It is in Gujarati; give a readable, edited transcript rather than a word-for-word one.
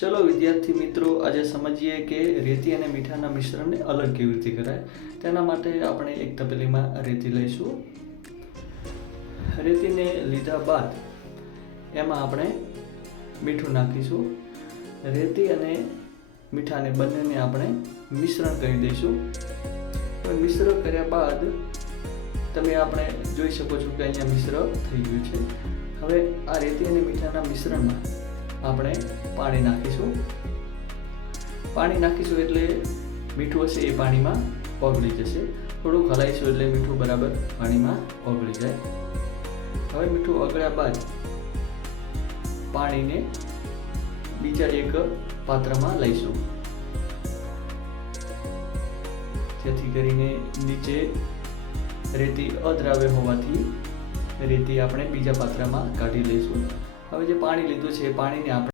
ચલો વિદ્યાર્થી મિત્રો, આજે સમજીએ કે રેતી અને મીઠાના મિશ્રણને અલગ કેવી રીતે કરાય। તેના માટે આપણે એક તપેલીમાં રેતી લઈશું। રેતીને લીધા બાદ એમાં આપણે મીઠું નાખીશું। રેતી અને મીઠાને બંનેને આપણે મિશ્રણ કરી દઈશું। મિશ્ર કર્યા બાદ તમે આપણે જોઈ શકો છો કે અહીંયા મિશ્ર થઈ ગયું છે। હવે આ રેતી અને મીઠાના મિશ્રણમાં આપણે પાણી નાખીશું। પાણી નાખીશું એટલે મીઠું હશે એ પાણીમાં ઓગળી જશે। થોડુંક હલાવીશું એટલે મીઠું બરાબર પાણીમાં ઓગળી જાય। હવે મીઠું ઓગળ્યા બાદ પાણીને બીજા એક પાત્રમાં લઈશું, જેથી કરીને નીચે રેતી અદ્રાવ્ય હોવાથી રેતી આપણે બીજા પાત્રમાં કાઢી લઈશું। હવે જે પાણી લીધું છે એ પાણીને આપણે